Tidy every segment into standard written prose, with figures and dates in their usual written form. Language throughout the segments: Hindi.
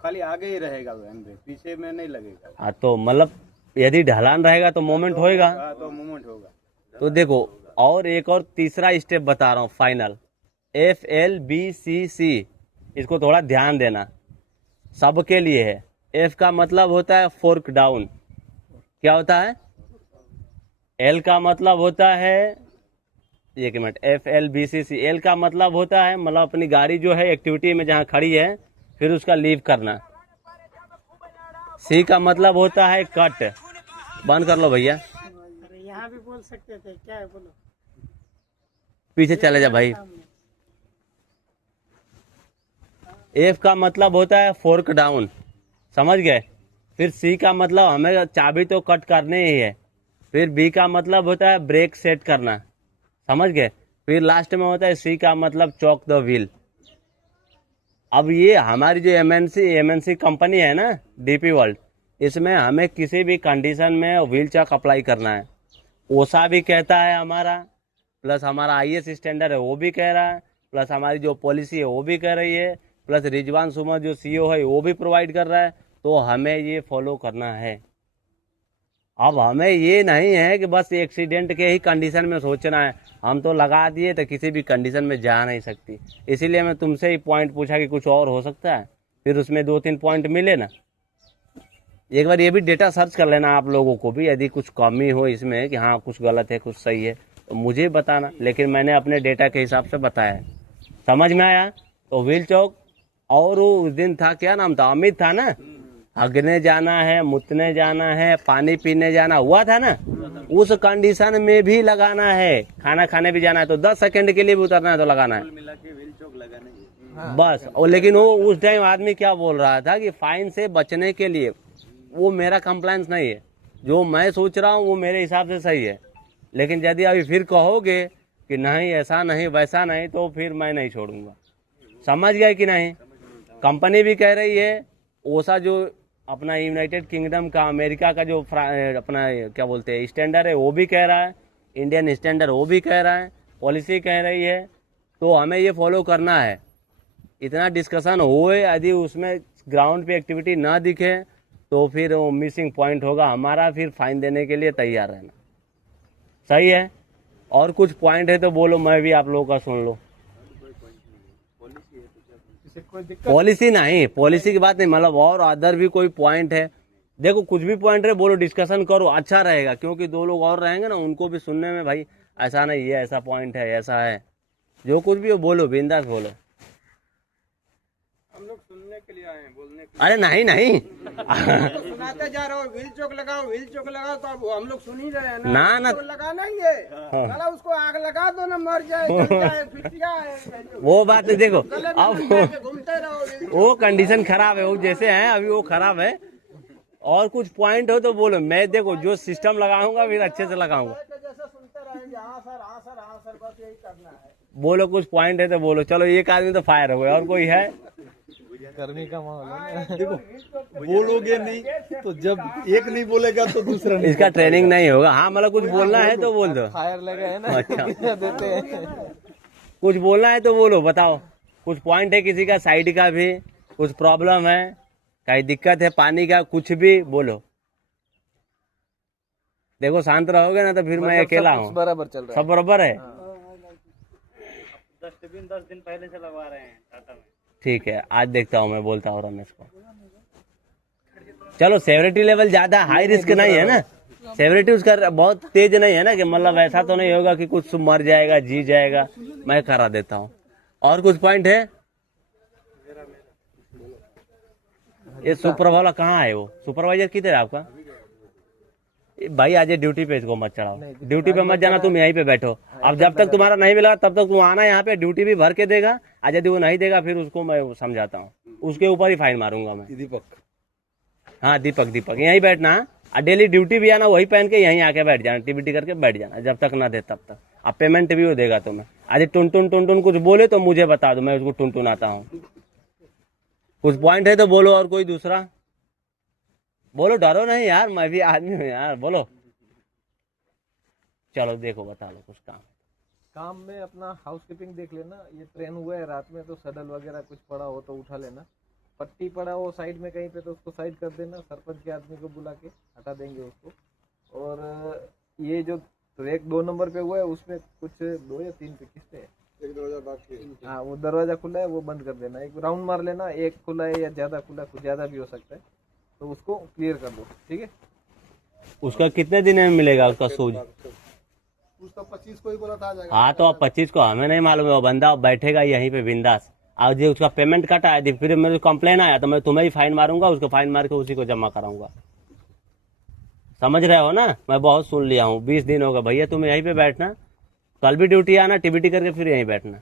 खाली आगे ही रहेगा हैंड ब्रेक, पीछे में नहीं लगेगा। हाँ तो मतलब यदि ढलान रहेगा तो मोमेंट होएगा। हाँ तो मूवमेंट होगा। तो देखो और एक और तीसरा स्टेप बता रहा हूँ फाइनल, FLBCC, इसको थोड़ा ध्यान देना, सबके लिए है। F का मतलब होता है फोर्क डाउन, क्या होता है? L का मतलब होता है, एक मिनट, FLBCC, L का मतलब होता है मतलब अपनी गाड़ी जो है एक्टिविटी में जहाँ खड़ी है फिर उसका लीव करना। C का मतलब होता है कट, बंद कर लो भैया, यहाँ भी बोल सकते थे, क्या है बोलो। पीछे चले जा भाई। F का मतलब होता है फोर्क डाउन, समझ गए? फिर C का मतलब हमें चाबी तो कट करनी ही है। फिर B का मतलब होता है ब्रेक सेट करना, समझ गए? फिर लास्ट में होता है C का मतलब चॉक द व्हील। अब ये हमारी जो MNC कंपनी है ना, DP वर्ल्ड, इसमें हमें किसी भी कंडीशन में व्हील चॉक अप्लाई करना है। ओसा भी कहता है हमारा, प्लस हमारा IS स्टैंडर्ड है वो भी कह रहा है, प्लस हमारी जो पॉलिसी है वो भी कह रही है, प्लस रिजवान सुमर जो CEO है वो भी प्रोवाइड कर रहा है। तो हमें ये फॉलो करना है। अब हमें ये नहीं है कि बस एक्सीडेंट के ही कंडीशन में सोचना है, हम तो लगा दिए तो किसी भी कंडीशन में जा नहीं सकती। इसीलिए मैं तुमसे ही पॉइंट पूछा कि कुछ और हो सकता है, फिर उसमें 2-3 पॉइंट मिले ना। एक बार ये भी डेटा सर्च कर लेना आप लोगों को भी, यदि कुछ कमी हो इसमें कि हाँ कुछ गलत है कुछ सही है तो मुझे बताना, लेकिन मैंने अपने डेटा के हिसाब से बताया है। समझ में आया? तो व्हील चौक, और वो उस दिन था, क्या नाम था, अमित था ना, हगने जाना है, मुतने जाना है, पानी पीने जाना हुआ था ना, उस कंडीशन में भी लगाना है। खाना खाने भी जाना है तो 10 सेकंड के लिए भी उतरना है तो लगाना है, मिला के व्हील चौक लगाना है बस। और लेकिन वो उस टाइम आदमी क्या बोल रहा था कि फाइन से बचने के लिए, वो मेरा कंप्लायंस नहीं है, जो मैं सोच रहा हूँ वो मेरे हिसाब से सही है। लेकिन यदि अभी फिर कहोगे कि नहीं ऐसा नहीं वैसा नहीं तो फिर मैं नहीं छोड़ूंगा। समझ गए कि नहीं? कंपनी भी कह रही है, ओसा जो अपना यूनाइटेड किंगडम का, अमेरिका का जो अपना क्या बोलते हैं स्टैंडर्ड है वो भी कह रहा है, इंडियन स्टैंडर्ड वो भी कह रहा है, पॉलिसी कह रही है, तो हमें ये फॉलो करना है। इतना डिस्कशन होए, यदि उसमें ग्राउंड पे एक्टिविटी ना दिखे तो फिर वो मिसिंग पॉइंट होगा हमारा, फिर फाइन देने के लिए तैयार रहना। सही है? और कुछ पॉइंट है तो बोलो, मैं भी आप लोगों का सुन लो। पॉलिसी नहीं, पॉलिसी की बात नहीं, मतलब और अदर भी कोई पॉइंट है, देखो कुछ भी पॉइंट है बोलो, डिस्कशन करो, अच्छा रहेगा, क्योंकि 2 लोग और रहेंगे ना, उनको भी सुनने में भाई ऐसा नहीं है, ऐसा पॉइंट है, ऐसा है, जो कुछ भी हो बोलो, बिंदास बोलो। हम लोग सुनने के लिए आए हैं, बोलने के अरे नहीं नहीं लिए सुनाते जा रहे हो, व्हील चौक लगाओ व्हील चौक लगाओ, तो अब हम लोग सुन ही रहे हैं ना ना, तो लगाना ही है। साला उसको आग लगा दो ना, मर जाए, जल जाए, फिटिया है। वो बात नहीं, देखो अब घूमते रहो। वो कंडीशन खराब है, वो जैसे है अभी वो खराब है। और कुछ पॉइंट हो तो बोलो, मैं देखो जो सिस्टम लगाऊंगा फिर अच्छे से लगाऊंगा। जैसे सुनते रहेंगे, हाँ सर हाँ सर हाँ सर, बस यही करना है। बोलो कुछ पॉइंट है तो बोलो। चलो एक आदमी तो फायर हो गया, और कोई है? गर्मी का माहौल है। देखो बोलोगे नहीं तो जब एक नहीं बोलेगा तो दूसरा नहीं। इसका ट्रेनिंग नहीं होगा। हाँ मतलब कुछ बोलना है तो बोल दो। फायर लगा है ना, अच्छा देते हैं। कुछ बोलना है तो बोलो, बताओ कुछ पॉइंट है किसी का, साइड का भी कुछ प्रॉब्लम है, कहीं दिक्कत है पानी का, कुछ भी बोलो। देखो शांत रहोगे ना तो फिर मैं अकेला हूँ। बराबर चल रहा है, सब बराबर है। डस्टबिन 10 दिन पहले से लगवा रहे हैं टाटा में। ठीक है, आज देखता हूँ, मैं बोलता हूँ रमेश को। चलो सेवरिटी लेवल ज्यादा हाई रिस्क नहीं है ना, सेवरिटी उसका बहुत तेज नहीं है ना, कि मतलब ऐसा तो नहीं होगा कि कुछ मर जाएगा जी जाएगा। मैं करा देता हूँ। और कुछ पॉइंट है? ये सुपर वाला कहाँ है? वो सुपरवाइजर किधर है आपका? भाई आज ड्यूटी पे इसको मत चढ़ाओ, ड्यूटी पे मत जाना, तुम यहीं पे बैठो। अब जब तक तुम्हारा नहीं मिला तब तक तुम आना यहाँ पे, ड्यूटी भी भर के देगा। आज यदि वो नहीं देगा फिर उसको मैं समझाता हूँ, उसके ऊपर ही फाइन मारूंगा मैं। दीपक, हाँ दीपक यहीं बैठना, और डेली ड्यूटी भी आना वही पहन के यहीं आके बैठ जाना, टीबीटी करके बैठ जाना, जब तक ना दे तब तक। अब पेमेंट भी वो देगा तुम्हें। आज टुन कुछ बोले तो मुझे बता दो, मैं उसको टुन आता हूँ। कुछ पॉइंट है तो बोलो। और कोई दूसरा बोलो, डरो नहीं यार, मैं भी आदमी हूँ यार, बोलो। चलो देखो बता लो कुछ काम में अपना हाउस कीपिंग देख लेना। ये ट्रेन हुआ है रात में तो सडल वगैरह कुछ पड़ा हो तो उठा लेना। पट्टी पड़ा हो साइड में कहीं पे तो उसको साइड कर देना, सरपंच के आदमी को बुला के हटा देंगे उसको। और ये जो ट्रैक 2 नंबर पे हुआ है उसमें कुछ 2 या 3 पे किस्ते है, एक दरवाजा बाकी है। हाँ वो दरवाजा खुला है वो बंद कर देना, एक राउंड मार लेना, एक खुला है या ज्यादा खुला, कुछ ज्यादा भी हो सकता है, तो उसको क्लियर कर दो, ठीक है। उसका कितने दिन में मिलेगा उसका सूज? उसका 25 को ही बोला था आ जाएगा। हाँ तो अब 25 को हमें नहीं मालूम है, वो बंदा बैठेगा यहीं पे बिंदास। और जो उसका पेमेंट कटा है फिर मेरे कंप्लेन आया तो मैं तुम्हें ही फाइन मारूंगा, उसको फाइन मार के उसी को जमा कराऊंगा। समझ रहे हो ना? मैं बहुत सुन लिया हूँ, 20 दिन हो गए भैया, तुम यहीं पे बैठना, कल भी ड्यूटी आना, टीबीटी करके फिर यहीं बैठना,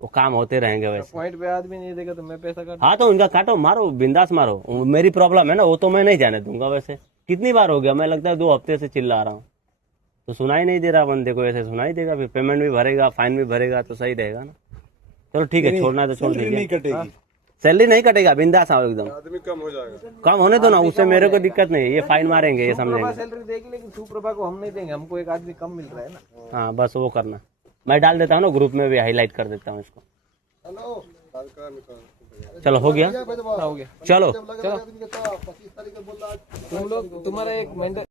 वो काम होते रहेंगे वैसे। पॉइंट पे आदमी नहीं देगा तो मैं पैसा काट। हाँ तो उनका काटो, मारो, बिंदास मारो, मेरी प्रॉब्लम है ना, वो तो मैं नहीं जाने दूंगा। वैसे कितनी बार हो गया, मैं लगता है 2 हफ्ते से चिल्ला रहा हूँ, तो सुनाई नहीं दे रहा बंदे को। ऐसे सुनाई देगा, फिर पेमेंट भी भरेगा, फाइन भी भरेगा, तो सही रहेगा ना। चलो ठीक है, छोड़ना है तो छोड़ नहीं दीजिए। कटेगी, सैलरी नहीं कटेगा, बिंदास आओ एकदम। आदमी कम हो जाएगा। कम होने दो ना, उससे मेरे को दिक्कत नहीं है, ये फाइन मारेंगे, ये सुप्रभा समझेंगे। सैलरी देगी लेकिन सुप्रभा को हम नहीं देंगे, हमको एक आदमी कम मिल रहा है ना। हाँ बस वो करना, मैं डाल देता हूँ ना ग्रुप में भी, हाईलाइट कर देता हूँ इसको। हेलो सरकार निकाल चलो हो गया, हो गया, चलो। 25 तारीख को बोला। तुम लोग तुम्हारा एक मेंटर